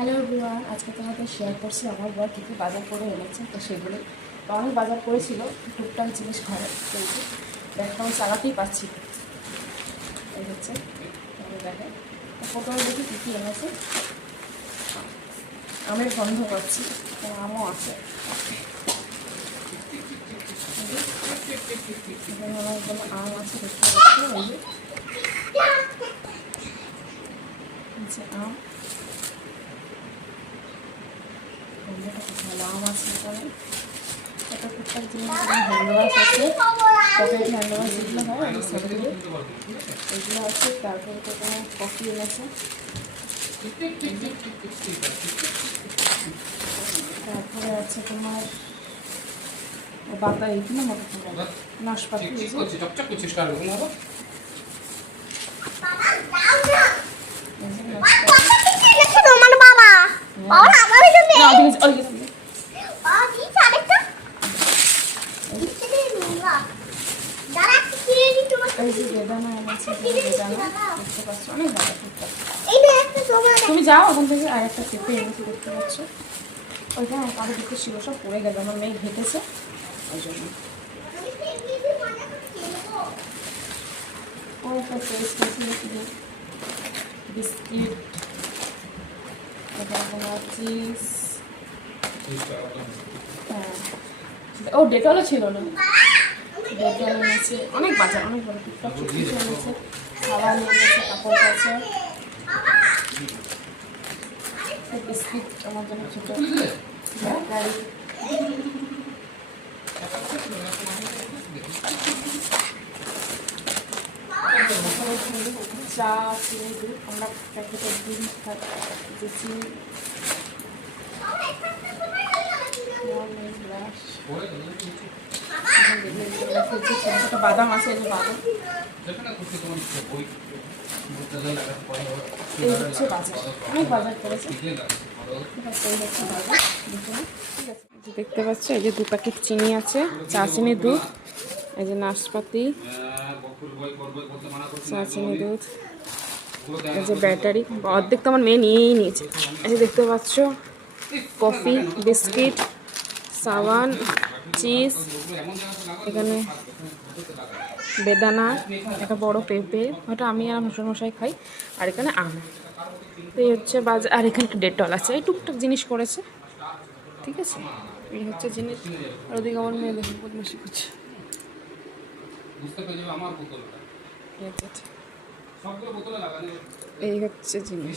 Hello everyone, আজকে তোমাদের share করছি আমার বর কী কী বাজার করে এনেছে। তো সেগুলোই তো অনেক বাজার করেছিল, টুকটাক জিনিস ঘরে চলছে। ব্যাগটা আমি চালাতেই পারছি। এই হচ্ছে দেখে ফটোটা দেখি কী কী এনেছে। আমের গন্ধ পাচ্ছি, আমও আছে। আমার জন্য আম আছে, দেখতে পাচ্ছি। এই যে আম, ভালো আম আছে এখানে। একটা টুকটাক জিনিস হ্যান্ড ওয়াশ আছে, পকেট হ্যান্ড ওয়াশ যেগুলো হয় আমি সেগুলো এগুলো আছে। তারপরে তো কোনো কফি এনেছে, তারপরে আছে তোমার বাতা এইগুলো মতো নাশপাতি। এই যে বেদানা এনেছে, বেদানা দেখতে পাচ্ছ, অনেক ভালো টুকটাক। তুমি যাও ওখান থেকে, আর একটা পেঁপে এনেছে দেখতে পাচ্ছ। ওইটা কারো দিকে ছিল, সব পড়ে গেল, আমার মেয়ে হেঁটেছে ওই জন্য। ও একটা টেস্ট হয়েছিল বিস্কিট, এটা তোমার চিজ। হ্যাঁ, ও ডেটলও ছিল না, ডেটল এনেছে। অনেক বাজার, অনেক বড় টুকটাক কিছু এনেছে। খাবার এনেছে, কাপড় আছে, বিস্কিট আমার জন্য ছোটো গাড়ি। চা, চিনি, দুধ, আমরা প্যাকেটের ডিম খাই, যে চিনি, ছোটো বাদাম আছে, এই যে বাদাম। এই হচ্ছে বাজার, অনেক বাজার করেছে। দেখতে পাচ্ছ, এই যে 2 প্যাকেট চিনি আছে, চা, চিনি, দুধ। এই যে নাশপাতি, চা, চিনি, দুধ। এই যে ব্যাটারি, অর্ধেক তো আমার মেয়ে নিয়েই নিয়েছে। এই যে দেখতে পাচ্ছ কফি, বিস্কিট, সাবান, চিজ, এখানে বেদানা, একটা বড় পেঁপে, ওটা আমি আর মশাই খাই, আর এখানে আম। তো এই হচ্ছে বাজার। আর এখানে একটা ডেটল আছে, এই টুকটাক জিনিস করেছে, ঠিক আছে। এই হচ্ছে জিনিস। আর ওদিকে আমার মেয়ে দেখে বদমাশি করছে। এই হচ্ছে জিনিস।